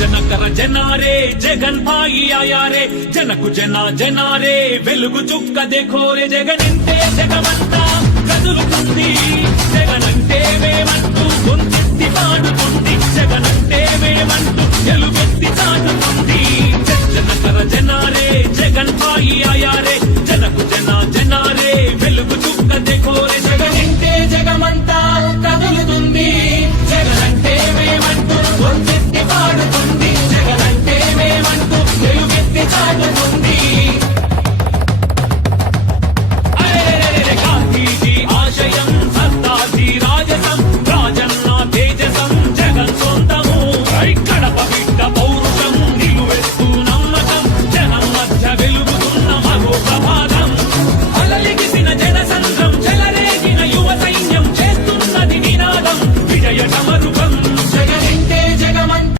जनकर जनारे जगन भाई आया रे जनकु जना जनारे వెలుగు చుక్క देखो रे జగనింటే జగమంతా కదులుతుంది జగనంటే వేమంటూ గొంతెత్తి పాడుతుంది జగనంటే వేమంటూ